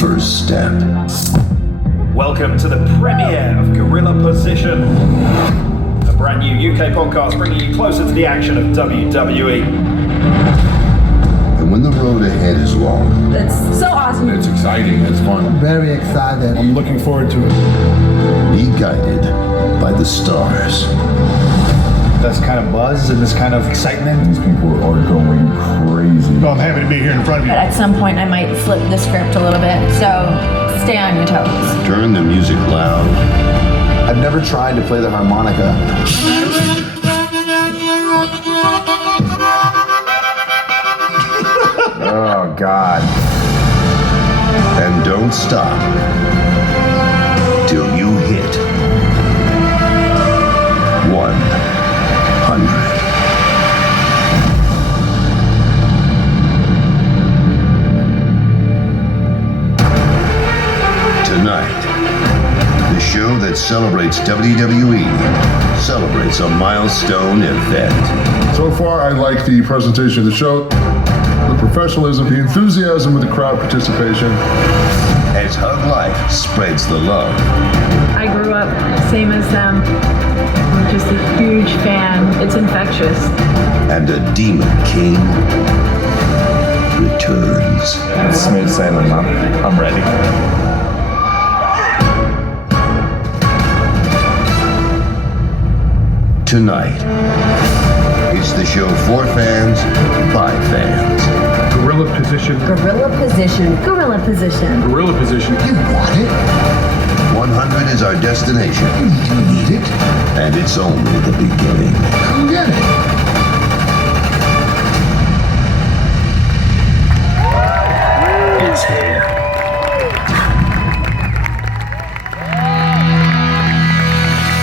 First step. Welcome to the premiere of Gorilla Position, a brand new UK podcast bringing you closer to the action of WWE. And when the road ahead is long, it's so awesome. It's exciting. It's fun. I'm very excited. I'm looking forward to it. Be guided by the stars. This kind of buzz and this kind of excitement. These people are going crazy. Well, I'm happy to be here in front of you. But at some point I might flip the script a little bit, so stay on your toes. Turn the music loud. I've never tried to play the harmonica. Oh, God. And don't stop till you hit 100. Tonight, the show that celebrates WWE celebrates a milestone event. So far, I like the presentation of the show, the professionalism, the enthusiasm of the crowd participation. As Hug Life spreads the love. I grew up same as them. I'm just a huge fan. It's infectious. And a Demon King returns. It's smooth sailing, man. I'm ready. Tonight, it's the show for fans, by fans. Gorilla position. Gorilla position. Gorilla position. Gorilla position. You want it? 100 is our destination. You need it. And it's only the beginning. Come get it. It's here.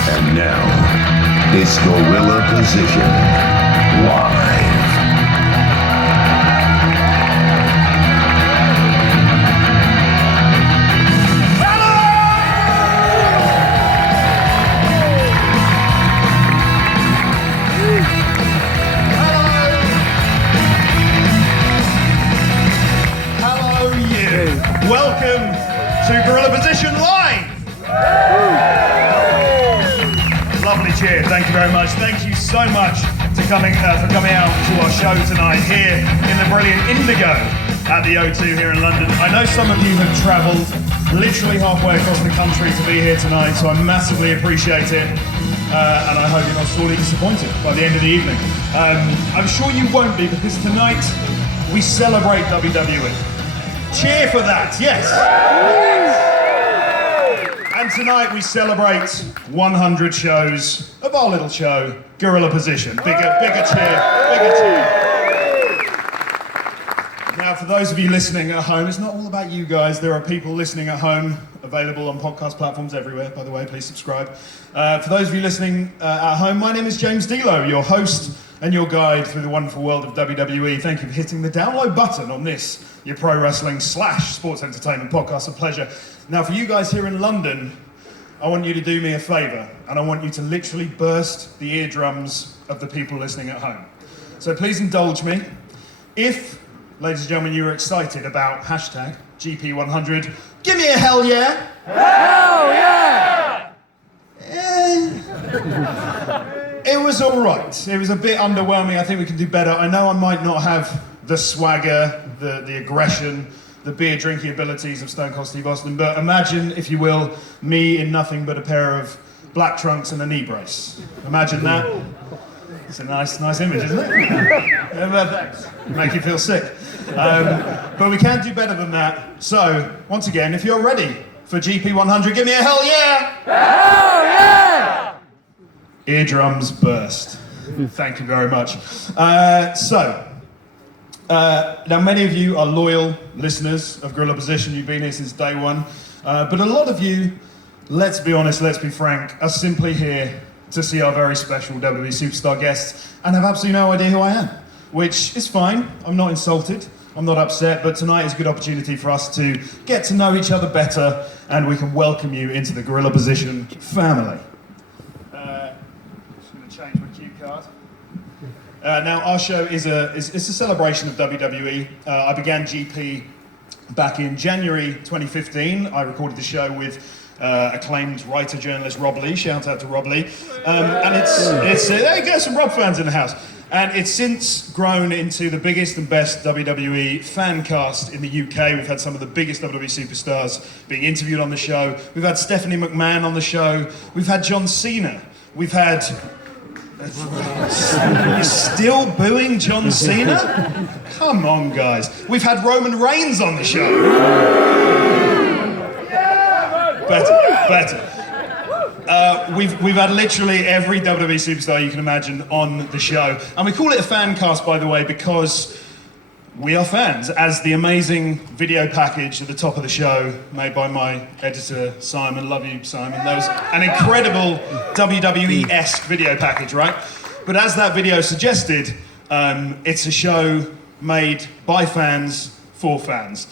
And now, it's Gorilla Position live. Welcome to Gorilla Position Live! Lovely cheer, thank you very much. Thank you so much for coming out to our show tonight here in the brilliant Indigo at the O2 here in London. I know some of you have travelled literally halfway across the country to be here tonight, so I massively appreciate it. And I hope you're not sorely disappointed by the end of the evening. I'm sure you won't be, because tonight we celebrate WWE. Cheer for that, yes! And tonight we celebrate 100 shows of our little show, Gorilla Position. Bigger cheer. Now, for those of you listening at home, it's not all about you guys. There are people listening at home, available on podcast platforms everywhere, by the way, please subscribe. For those of you listening at home, my name is James Dilo, your host and your guide through the wonderful world of WWE. Thank you for hitting the download button on this, your pro wrestling / sports entertainment podcast. A pleasure. Now, for you guys here in London, I want you to do me a favor, and I want you to literally burst the eardrums of the people listening at home. So please indulge me. If, ladies and gentlemen, you are excited about hashtag GP100, give me a hell yeah. Hell yeah! It was all right. It was a bit underwhelming. I think we can do better. I know I might not have the swagger, the aggression, the beer drinking abilities of Stone Cold Steve Austin, but imagine, if you will, me in nothing but a pair of black trunks and a knee brace. Imagine that. It's a nice image, isn't it? Thanks. Make you feel sick. But we can do better than that. So, once again, if you're ready for GP100, give me a hell yeah! eardrums burst. Thank you very much. Now many of you are loyal listeners of Gorilla Position. You've been here since day one. But a lot of you, let's be honest, let's be frank, are simply here to see our very special WWE Superstar guests and have absolutely no idea who I am, which is fine. I'm not insulted. I'm not upset, but tonight is a good opportunity for us to get to know each other better and we can welcome you into the Gorilla Position family. Just going to change my cue card. Now, our show is a celebration of WWE. I began GP back in January 2015. I recorded the show with acclaimed writer, journalist Rob Lee. Shout out to Rob Lee. And it's there you go, some Rob fans in the house. And it's since grown into the biggest and best WWE fan cast in the UK. We've had some of the biggest WWE superstars being interviewed on the show. We've had Stephanie McMahon on the show. We've had John Cena. We've had... You're still booing John Cena? Come on, guys. We've had Roman Reigns on the show. Better. We've had literally every WWE superstar you can imagine on the show. And we call it a fan cast, by the way, because we are fans. As the amazing video package at the top of the show, made by my editor, Simon. Love you, Simon. That was an incredible WWE-esque video package, right? But as that video suggested, it's a show made by fans for fans.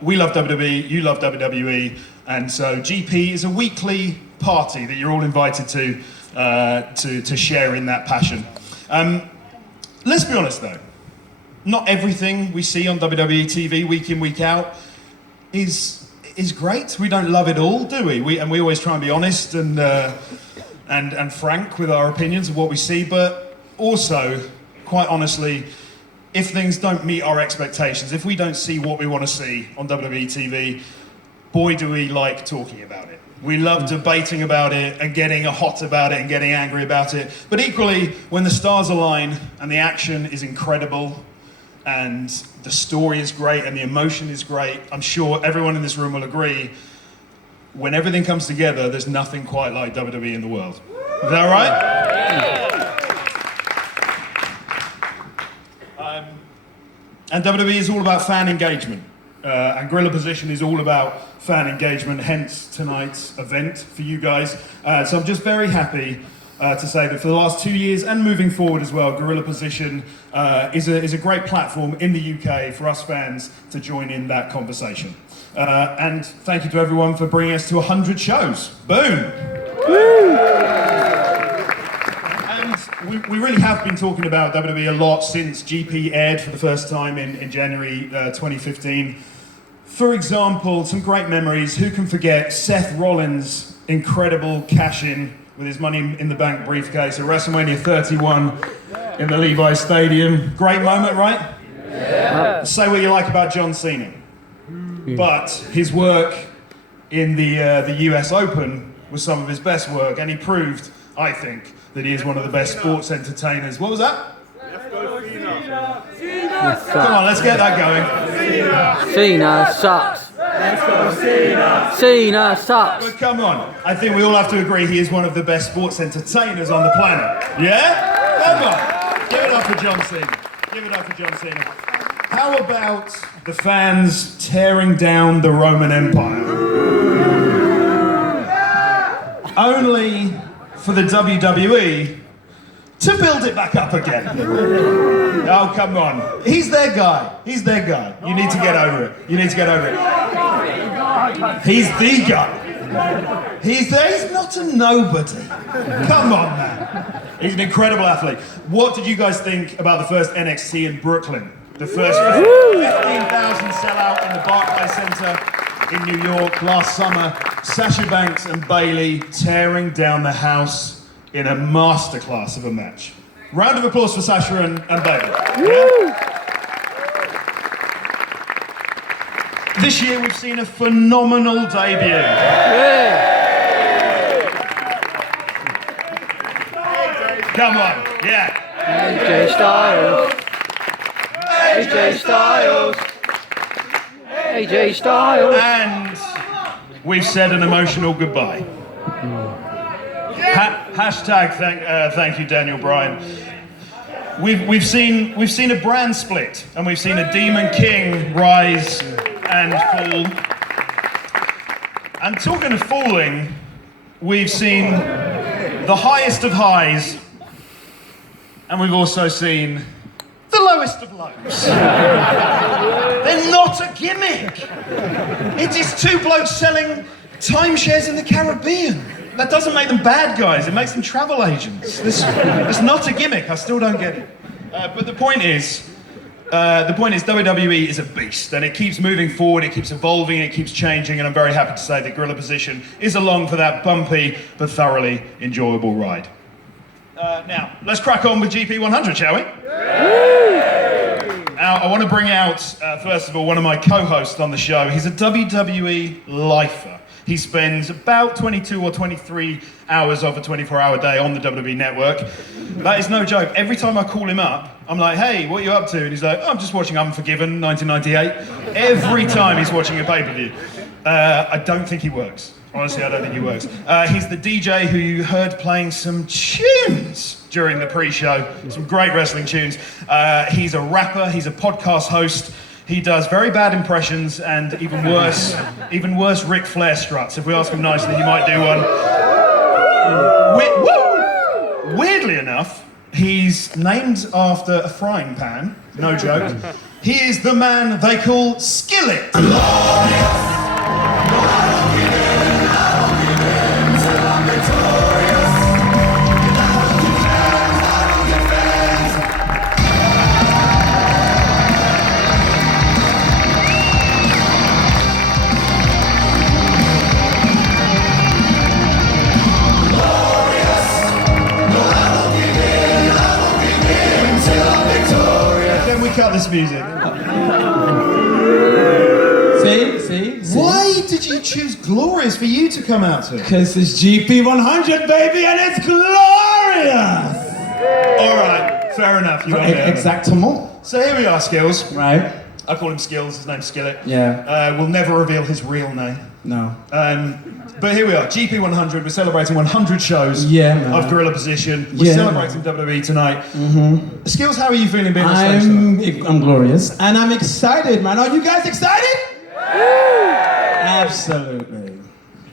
We love WWE, you love WWE, and so GP is a weekly party that you're all invited to share in that passion. Let's be honest, though. Not everything we see on WWE TV week in, week out is great. We don't love it all, do we? We always try and be honest and frank with our opinions of what we see, but also, quite honestly, if things don't meet our expectations, if we don't see what we want to see on WWE TV, boy do we like talking about it. We love debating about it and getting hot about it and getting angry about it. But equally, when the stars align and the action is incredible, and the story is great and the emotion is great, I'm sure everyone in this room will agree, when everything comes together, there's nothing quite like WWE in the world. Is that right? And WWE is all about fan engagement. And Gorilla Position is all about fan engagement, hence tonight's event for you guys. So I'm just very happy to say that for the last 2 years and moving forward as well, Gorilla Position is a great platform in the UK for us fans to join in that conversation. And thank you to everyone for bringing us to 100 shows. Boom! Woo! And we really have been talking about WWE a lot since GP aired for the first time in January 2015. For example, some great memories. Who can forget Seth Rollins' incredible cash-in with his Money in the Bank briefcase at WrestleMania 31 in the Levi's Stadium. Great moment, right? Yeah. Say what you like about John Cena. But his work in the US Open was some of his best work, and he proved, I think, that he is one of the best sports entertainers. What was that? Come on, let's get that going. Cena sucks. Cena sucks. But come on, I think we all have to agree he is one of the best sports entertainers on the planet. Yeah? Come on. Give it up for John Cena. Give it up for John Cena. How about the fans tearing down the Roman Empire? Only for the WWE to build it back up again. Oh, come on. He's their guy. He's their guy. You need to get over it. You need to get over it. He's the guy. He's not a nobody. Come on, man. He's an incredible athlete. What did you guys think about the first NXT in Brooklyn? The first 15,000 sellout in the Barclays Center in New York last summer. Sasha Banks and Bayley tearing down the house in a masterclass of a match. Round of applause for Sasha and Bayley. Yeah? This year we've seen a phenomenal debut. Yeah. Come on, yeah. AJ Styles. AJ Styles. AJ Styles. And we've said an emotional goodbye. Hashtag thank you, Daniel Bryan. We've seen a brand split, and we've seen a Demon King rise and fall. And talking of falling, we've seen the highest of highs, and we've also seen the lowest of lows. They're not a gimmick. It is two blokes selling timeshares in the Caribbean. That doesn't make them bad guys, it makes them travel agents. It's not a gimmick, I still don't get it. But the point is WWE is a beast, and it keeps moving forward, it keeps evolving, it keeps changing, and I'm very happy to say that Gorilla Position is along for that bumpy but thoroughly enjoyable ride. Now, let's crack on with GP100, shall we? Now, I want to bring out, first of all, one of my co-hosts on the show. He's a WWE lifer. He spends about 22 or 23 hours of a 24-hour day on the WWE network. That is no joke. Every time I call him up, I'm like, hey, what are you up to? And he's like, oh, I'm just watching Unforgiven 1998. Every time he's watching a pay-per-view. I don't think he works. Honestly, I don't think he works. He's the DJ who you heard playing some tunes during the pre-show. Some great wrestling tunes. He's a rapper, he's a podcast host. He does very bad impressions and even worse Ric Flair struts. If we ask him nicely, he might do one. Weirdly enough, he's named after a frying pan. No joke. He is the man they call Skillet. Cut this music. See? Why did you choose Glorious for you to come out to? Because it's GP100, baby, and it's glorious! Alright, fair enough. You Exactement. So here we are, Skills. Right. I call him Skills, his name's Skillet. Yeah. We'll never reveal his real name. No. But here we are, GP100, we're celebrating 100 shows of Gorilla Position. We're celebrating WWE tonight. Mm-hmm. Skills, how are you feeling being on stage tonight? I'm glorious, and I'm excited, man. Are you guys excited? Absolutely.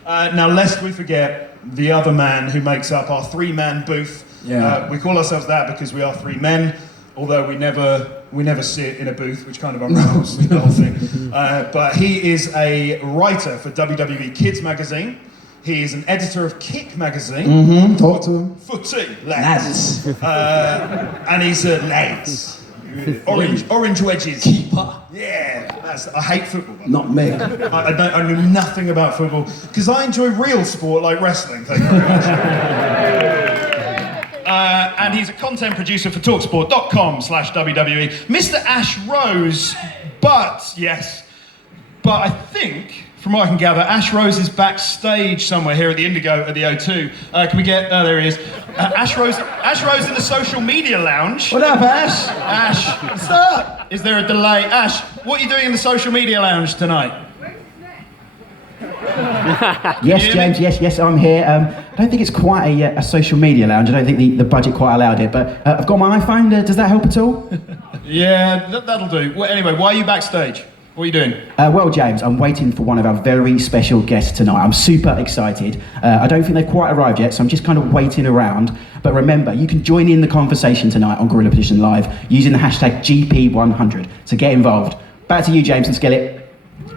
Now, lest we forget the other man who makes up our three-man booth. Yeah. We call ourselves that because we are three men, although we never sit in a booth, which kind of unravels the whole thing. But he is a writer for WWE Kids magazine. He is an editor of Kick magazine. Mm-hmm. Talk to him. Footy, lads. And he's a lads. Orange wedges. Keeper. Yeah, I hate football. Not me. I know nothing about football because I enjoy real sport like wrestling. Thank you very much. And he's a content producer for Talksport.com/WWE. Mr. Ash Rose, but I think, from what I can gather, Ash Rose is backstage somewhere here at the Indigo at the O2. Can we get, there he is. Ash Rose in the social media lounge. What up, Ash? Ash, what's up? Is there a delay? Ash, what are you doing in the social media lounge tonight? Yes, James, yes, I'm here. I don't think it's quite a social media lounge. I don't think the budget quite allowed it, but I've got my iPhone. Does that help at all? Yeah, that'll do. Well, anyway, why are you backstage? What are you doing? Well, James, I'm waiting for one of our very special guests tonight. I'm super excited. I don't think they've quite arrived yet, so I'm just kind of waiting around. But remember, you can join in the conversation tonight on Gorilla Position Live using the hashtag GP100. So get involved. Back to you, James and Skillet.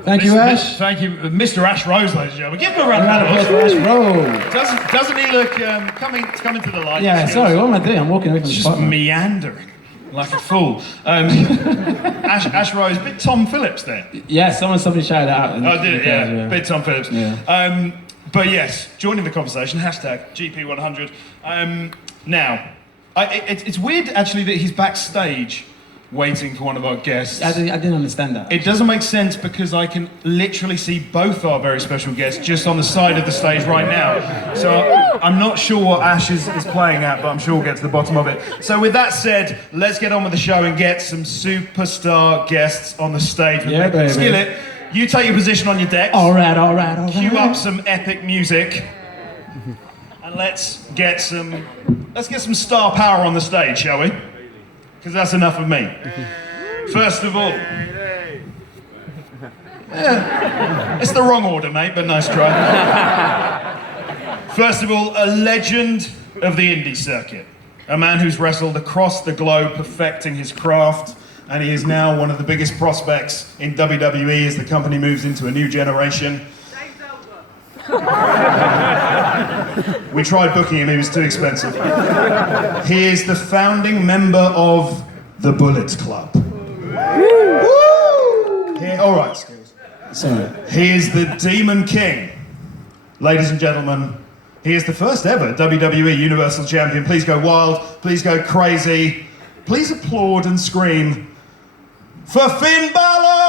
Thank you, Ash. Thank you, Mr. Ash Rose, ladies and gentlemen. Give him a round of applause for Ash Rose. Doesn't he look coming to the light? Yeah, sorry, what am I doing? I'm walking away from the just spotlight. Meandering like a fool. Ash Rose, bit Tom Phillips there. Yeah, somebody shouted out. Oh, did it? Yeah, bit Tom Phillips. Yeah. But yes, joining the conversation, hashtag GP100. Now, it's weird actually that he's backstage waiting for one of our guests. I didn't understand that. It doesn't make sense because I can literally see both our very special guests just on the side of the stage right now. So I'm not sure what Ash is playing at, but I'm sure we'll get to the bottom of it. So with that said, let's get on with the show and get some superstar guests on the stage. Yeah, baby. Skillet, you take your position on your deck. All right. Cue up some epic music. And let's get some star power on the stage, shall we? Because that's enough of me. First of all, it's the wrong order, mate, but nice try. First of all, a legend of the indie circuit. A man who's wrestled across the globe, perfecting his craft, and he is now one of the biggest prospects in WWE as the company moves into a new generation. We tried booking him, he was too expensive. He is the founding member of the Bullet Club. Woo! All right, skills. So, he is the Demon King. Ladies and gentlemen, he is the first ever WWE Universal Champion. Please go wild, please go crazy. Please applaud and scream for Finnbalor!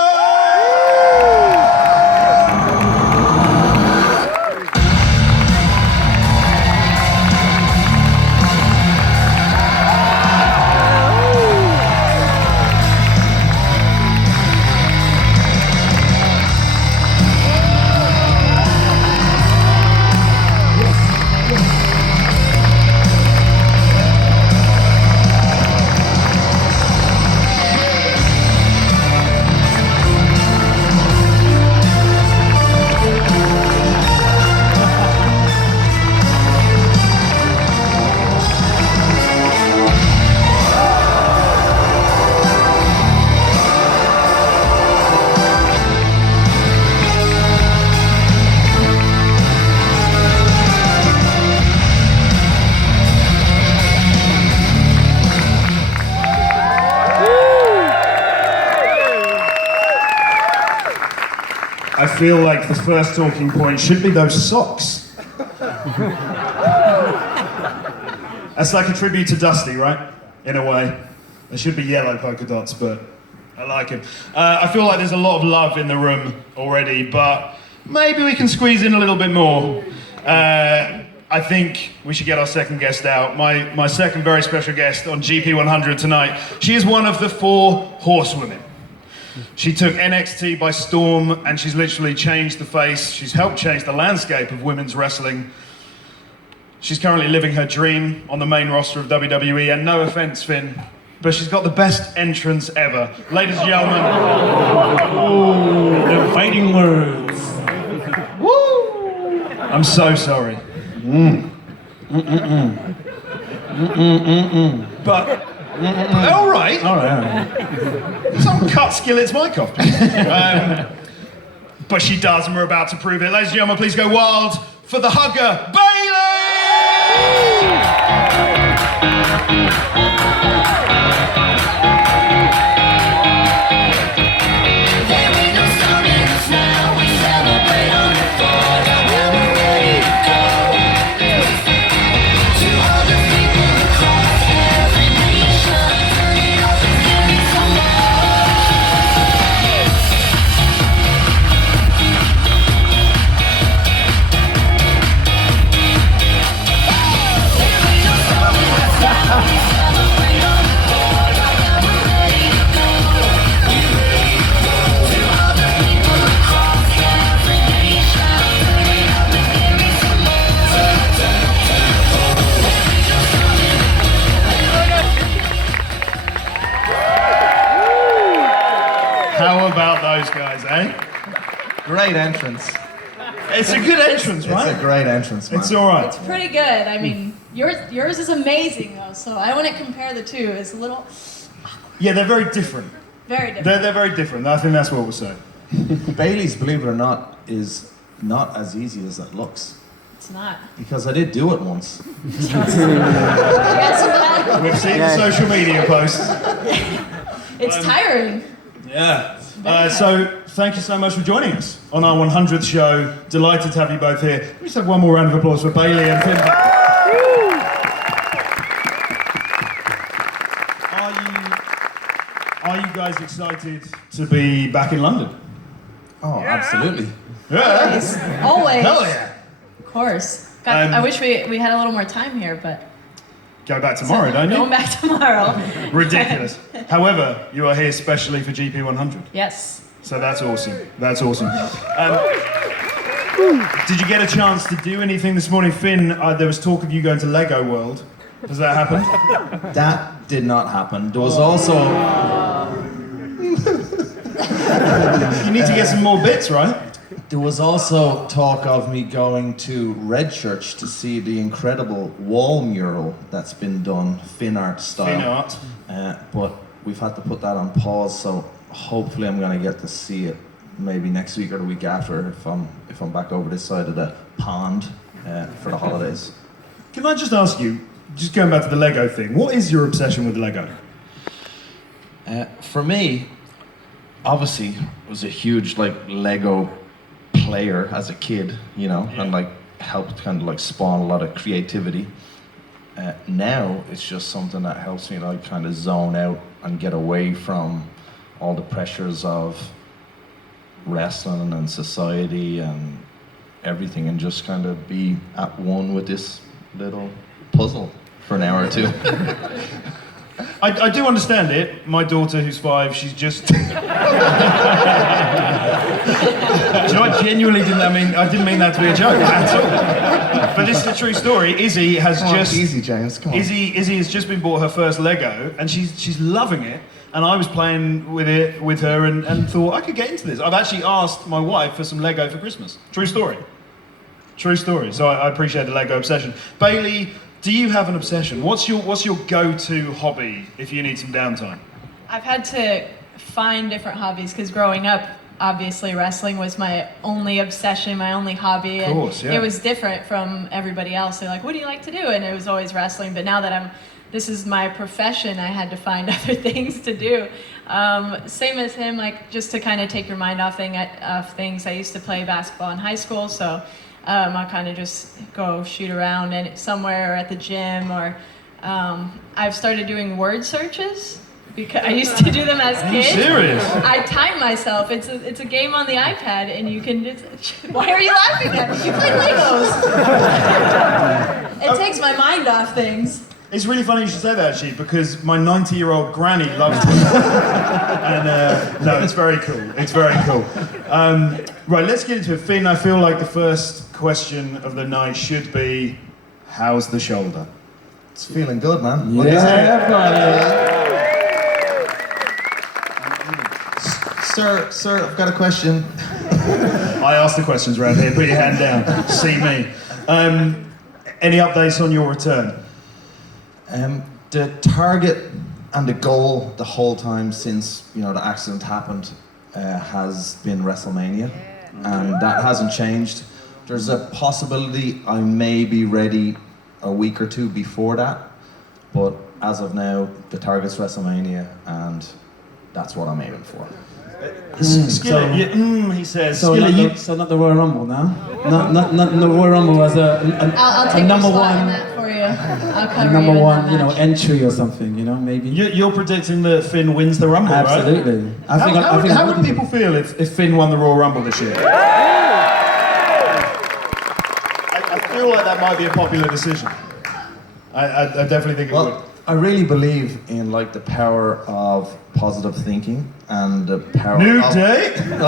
I feel like the first talking point should be those socks. That's like a tribute to Dusty, right? In a way. There should be yellow polka dots, but I like him. I feel like there's a lot of love in the room already, but maybe we can squeeze in a little bit more. I think we should get our second guest out. My second very special guest on GP100 tonight. She is one of the 4 horsewomen. She took NXT by storm, and she's literally changed the face. She's helped change the landscape of women's wrestling. She's currently living her dream on the main roster of WWE, and no offense, Finn, but she's got the best entrance ever. Ladies and gentlemen. Oh, the fighting words. Woo! I'm so sorry. But, all right. Someone cut Skillet's mic off. But she does, and we're about to prove it. Ladies and gentlemen, please go wild for the hugger, Bayley! How about those guys, eh? Great entrance. It's a good entrance, right? It's a great entrance, man. It's all right. It's pretty good. I mean, yours is amazing, though, so I wouldn't compare the two. It's a little... Yeah, they're very different. Very different. They're very different. I think that's what we'll say. Bailey's, believe it or not, is not as easy as it looks. It's not. Because I did do it once. We've seen the social media posts. It's tiring. Yeah. So thank you so much for joining us on our 100th show. Delighted to have you both here. Let's have one more round of applause for Bayley and Finnbalor. Are you guys excited to be back in London? Oh, absolutely. Yeah. Always. Hell yeah. Of course. God, I wish we had a little more time here, but... Go back tomorrow, don't you? Going back tomorrow. Ridiculous. However, you are here specially for GP100. Yes. So that's awesome. That's awesome. Did you get a chance to do anything this morning? Finn, there was talk of you going to Lego World. Has that happened? That did not happen. There was also... You need to get some more bits, right? There was also talk of me going to Red Church to see the incredible wall mural that's been done, Finn art style. Finn art. But we've had to put that on pause, so hopefully I'm going to get to see it maybe next week or the week after if I'm back over this side of the pond for the holidays. Can I just ask you, just going back to the Lego thing, what is your obsession with Lego? For me, obviously, it was a huge Lego player as a kid, and helped kind of spawn a lot of creativity. Now it's just something that helps me kind of zone out and get away from all the pressures of wrestling and society and everything, and just kind of be at one with this little puzzle for an hour or two. I do understand it. My daughter, who's 5, she's just... Do you know what? Genuinely I didn't mean that to be a joke at all. But this is a true story. Izzy has Easy, James, come on. Izzy has just been bought her first Lego, and she's loving it. And I was playing with it with her and thought I could get into this. I've actually asked my wife for some Lego for Christmas. True story. True story. So I appreciate the Lego obsession. Bayley, do you have an obsession? What's your go-to hobby if you need some downtime? I've had to find different hobbies because growing up, obviously wrestling was my only obsession, my only hobby. Of course, and yeah. it was different from everybody else. They're like, what do you like to do? And it was always wrestling. But now that this is my profession, I had to find other things to do. Same as him, just to kind of take your mind off things. I used to play basketball in high school, so I kind of just go shoot around and somewhere or at the gym, or I've started doing word searches because I used to do them as kids. Are you serious? I time myself. It's a game on the iPad, and you can just... Why are you laughing at me? You play Legos. It takes my mind off things. It's really funny you should say that, actually, because my 90-year-old granny loves it. And no, it's very cool. It's very cool. Right, let's get into it. Finn, I feel like the first question of the night should be, how's the shoulder? It's feeling good, man. Sir, I've got a question. I ask the questions around here. Put your hand down. See me. Any updates on your return? The target and the goal the whole time since the accident happened has been WrestleMania, and that hasn't changed. There's a possibility I may be ready a week or two before that, but as of now, the target's WrestleMania, and that's what I'm aiming for. Skillet, he says. So not the Royal Rumble now? Not the Royal Rumble as I'll take number your spot one. in that for you. I'll cover Number you in one, that match. entry or something, maybe. You're predicting that Finn wins the Rumble, Absolutely. right? Absolutely. How would people feel if Finn won the Royal Rumble this year? I feel like that might be a popular decision. I definitely think it would. I really believe in the power of positive thinking and the power New of... day? and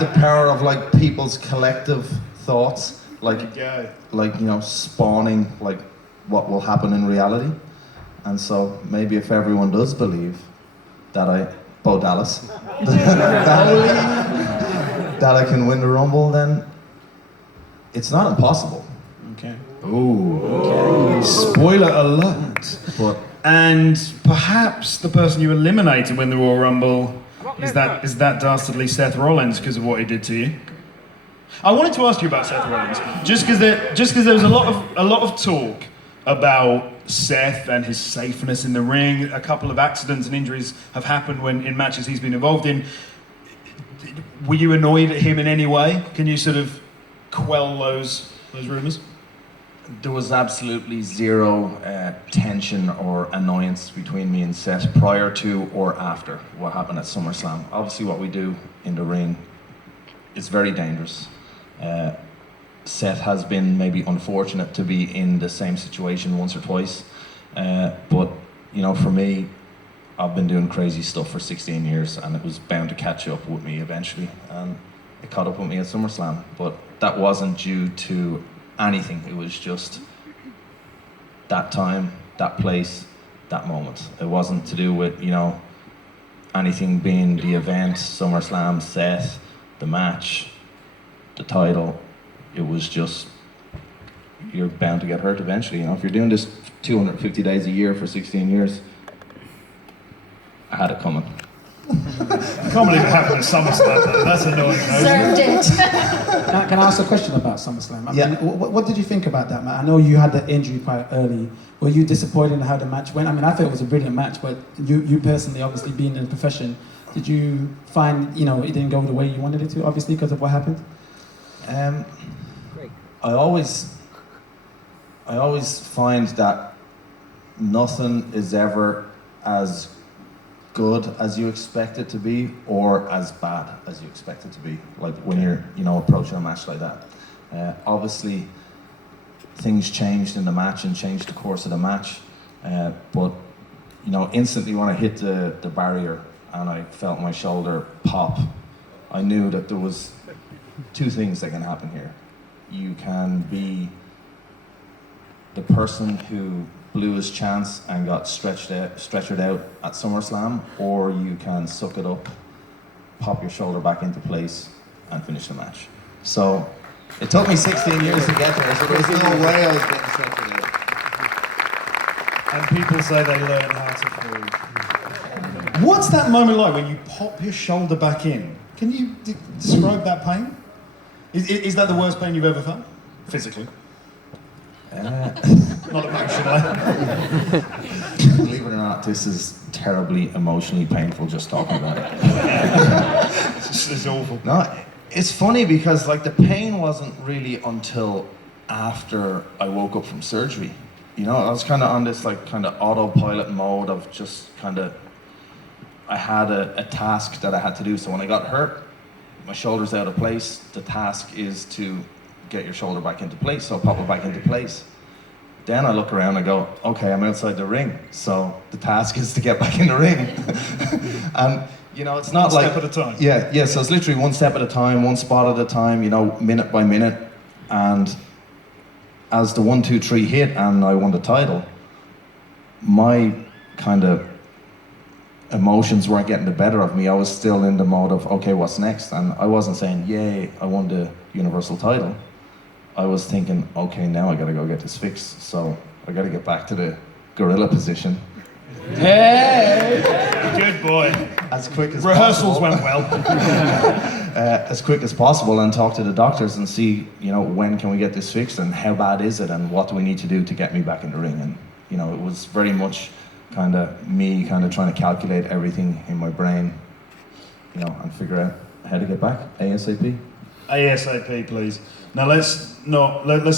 the power of people's collective thoughts, spawning what will happen in reality. And so maybe if everyone does believe that Bo Dallas, that I can win the Rumble, then it's not impossible. Okay. Ooh. Spoiler alert. But and perhaps the person you eliminate to win the Royal Rumble is that dastardly Seth Rollins because of what he did to you. I wanted to ask you about Seth Rollins just because there was a lot of talk about Seth and his safeness in the ring. A couple of accidents and injuries have happened in matches he's been involved in. Were you annoyed at him in any way? Can you sort of quell those rumours? there was absolutely zero tension or annoyance between me and Seth prior to or after what happened at SummerSlam. Obviously what we do in the ring is very dangerous. Seth has been maybe unfortunate to be in the same situation once or twice, but you know, for me, I've been doing crazy stuff for 16 years and it was bound to catch up with me eventually. And it caught up with me at SummerSlam, but that wasn't due to anything. It was just that time, that place, that moment. It wasn't to do with, you know, anything being the event, SummerSlam, Seth, the match, the title. It was just, you're bound to get hurt eventually. You know, if you're doing this 250 days a year for 16 years, I had it coming. I can't believe it happened at SummerSlam, though. That's annoying. Served it. Can I ask a question about SummerSlam? I mean, what did you think about that match? I know you had the injury quite early. Were you disappointed in how the match went? I mean, I thought it was a brilliant match, but you personally, obviously being in the profession, did you find, you know, it didn't go the way you wanted it to, obviously, because of what happened? I always find that nothing is ever as good as you expect it to be, or as bad as you expect it to be. Like when you're, you know, approaching a match like that. Obviously, things changed in the match and changed the course of the match. But you know, instantly when I hit the barrier and I felt my shoulder pop, I knew that there was two things that can happen here. You can be the person who blew his chance and got stretchered out at SummerSlam, or you can suck it up, pop your shoulder back into place, and finish the match. So it took me 16 years to get there, so there's no way I was getting stretched out. And people say they learn how to fall. What's that moment like when you pop your shoulder back in? Can you describe that pain? Is that the worst pain you've ever felt? Physically? Not emotionally. Believe it or not, this is terribly emotionally painful just talking about it. It's awful. No, it's funny because like the pain wasn't really until after I woke up from surgery. You know, I was kind of on this like kind of autopilot mode of just kind of, I had a task that I had to do. So when I got hurt, my shoulder's out of place. The task is to get your shoulder back into place, so pop it back into place. Then I look around and go, okay, I'm outside the ring, so the task is to get back in the ring. And you know, it's not one like step at a time. Yeah. So it's literally one step at a time, one spot at a time. You know, minute by minute. And as the 1, 2, 3 hit, and I won the title, my kind of emotions weren't getting the better of me. I was still in the mode of, okay, what's next? And I wasn't saying, yay, I won the Universal title. I was thinking, okay, now I gotta go get this fixed. So I gotta get back to the gorilla position. Hey! Good boy. As quick as Rehearsals possible. went well. As quick as possible, and talk to the doctors and see, you know, when can we get this fixed and how bad is it and what do we need to do to get me back in the ring. And, you know, it was very much kind of me kind of trying to calculate everything in my brain, you know, and figure out how to get back ASAP. ASAP, please. Now let's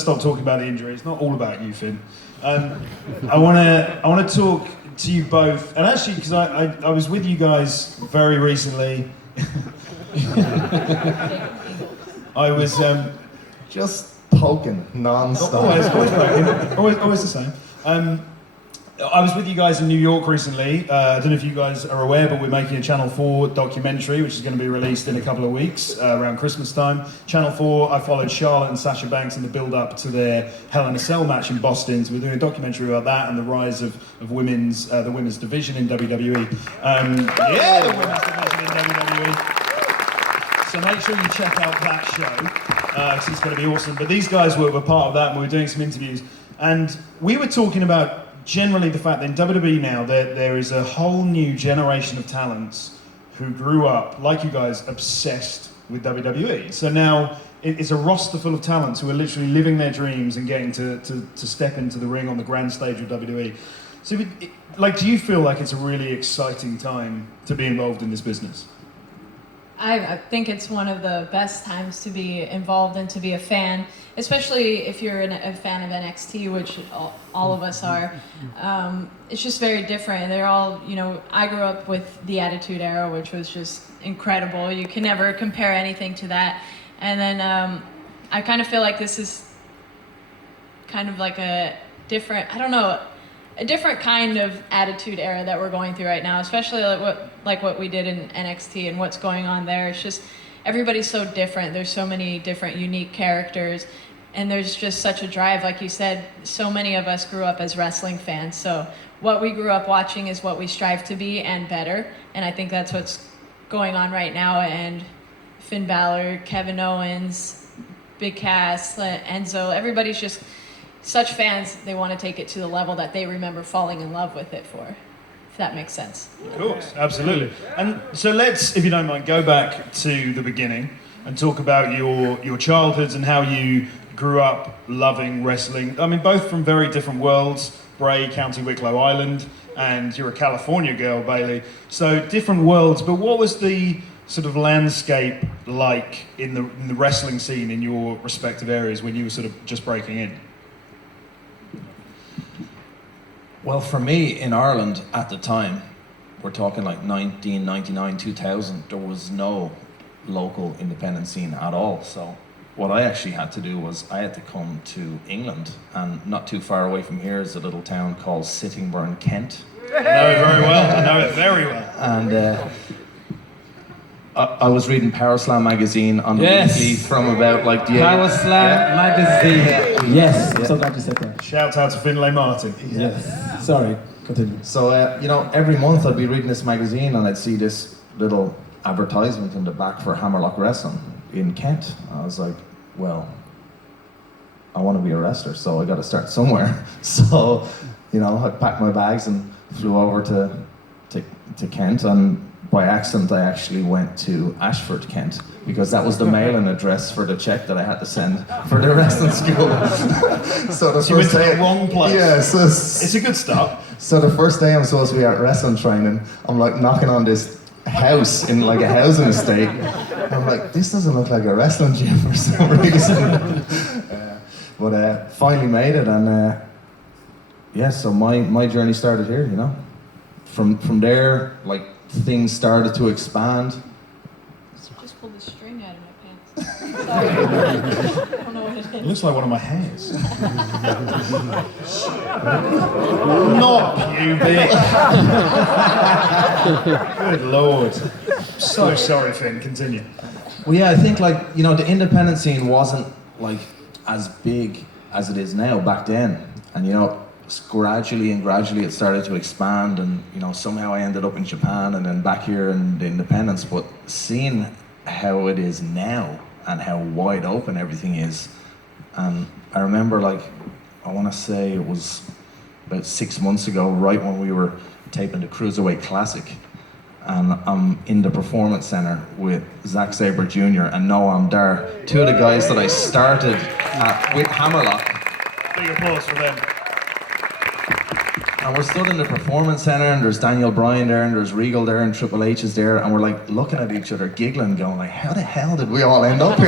stop talking about the injury. It's not all about you, Finn. I want to talk to you both, and actually, because I was with you guys very recently. I was just poking non-stop. Always the same. I was with you guys in New York recently. I don't know if you guys are aware, but we're making a Channel 4 documentary, which is going to be released in a couple of weeks, around Christmas time. Channel 4, I followed Charlotte and Sasha Banks in the build-up to their Hell in a Cell match in Boston. So we're doing a documentary about that and the rise of the women's division in WWE. Yeah, the women's division in WWE. So make sure you check out that show, because it's going to be awesome. But these guys were part of that, and we were doing some interviews. And we were talking about generally the fact that in WWE now there is a whole new generation of talents who grew up, like you guys, obsessed with WWE. So now it's a roster full of talents who are literally living their dreams and getting to step into the ring on the grand stage of WWE. So, do you feel like it's a really exciting time to be involved in this business? I think it's one of the best times to be involved and to be a fan, especially if you're a fan of NXT, which all of us are. It's just very different. They're all, you know, I grew up with the Attitude Era, which was just incredible. You can never compare anything to that. And then I kind of feel like this is kind of like a different, I don't know, a different kind of Attitude Era that we're going through right now, especially like what we did in NXT and what's going on there. It's just, everybody's so different. There's so many different unique characters, and there's just such a drive. Like you said, so many of us grew up as wrestling fans, so what we grew up watching is what we strive to be and better, and I think that's what's going on right now. And Finnbalor, Kevin Owens, Big Cass, Enzo, everybody's just such fans. They want to take it to the level that they remember falling in love with it for, if that makes sense. Of course, absolutely. And so let's, if you don't mind, go back to the beginning and talk about your childhoods and how you grew up loving wrestling. I mean, both from very different worlds, Bray, County Wicklow Island, and you're a California girl, Bayley. So different worlds, but what was the sort of landscape like in the wrestling scene in your respective areas when you were sort of just breaking in? Well, for me in Ireland at the time, we're talking like 1999, 2000, there was no local independent scene at all. So what I actually had to do was I had to come to England, and not too far away from here is a little town called Sittingbourne, Kent. I know it very well. I know it very well. And I was reading Power Slam magazine on the weekly from about like the Power Slam magazine. Yes, I'm so glad you said that. Shout out to Finlay Martin. Yes. Sorry, continue. So, every month I'd be reading this magazine and I'd see this little advertisement in the back for Hammerlock Wrestling in Kent. I was like, well, I want to be a wrestler, so I got to start somewhere. So, I packed my bags and flew over to Kent, and by accident I actually went to Ashford, Kent, because that was the mailing address for the check that I had to send for the wrestling school. So you went to the wrong place. Yeah, so it's a good start. So the first day I'm supposed to be at wrestling training, I'm like knocking on this house in like a housing estate. I'm like, this doesn't look like a wrestling gym for some reason. But finally made it, and so my journey started here. From there, like things started to expand. Just pulled the string out of my pants. Sorry. I don't know what it is. It looks like one of my hairs. Not pubic. Good Lord. So sorry, Finn. Continue. Well, yeah, I think the independent scene wasn't like as big as it is now back then, and gradually it started to expand, and somehow I ended up in Japan and then back here in the independents. But seeing how it is now and how wide open everything is, and I remember I want to say it was about 6 months ago, right when we were taping the Cruiserweight Classic, and I'm in the Performance Center with Zack Sabre Jr. and Noam Dar, two of the guys that I started with Hammerlock. Big applause for them. And we're stood in the Performance Center, and there's Daniel Bryan there, and there's Regal there, and Triple H is there, and we're looking at each other, giggling, going how the hell did we all end up here?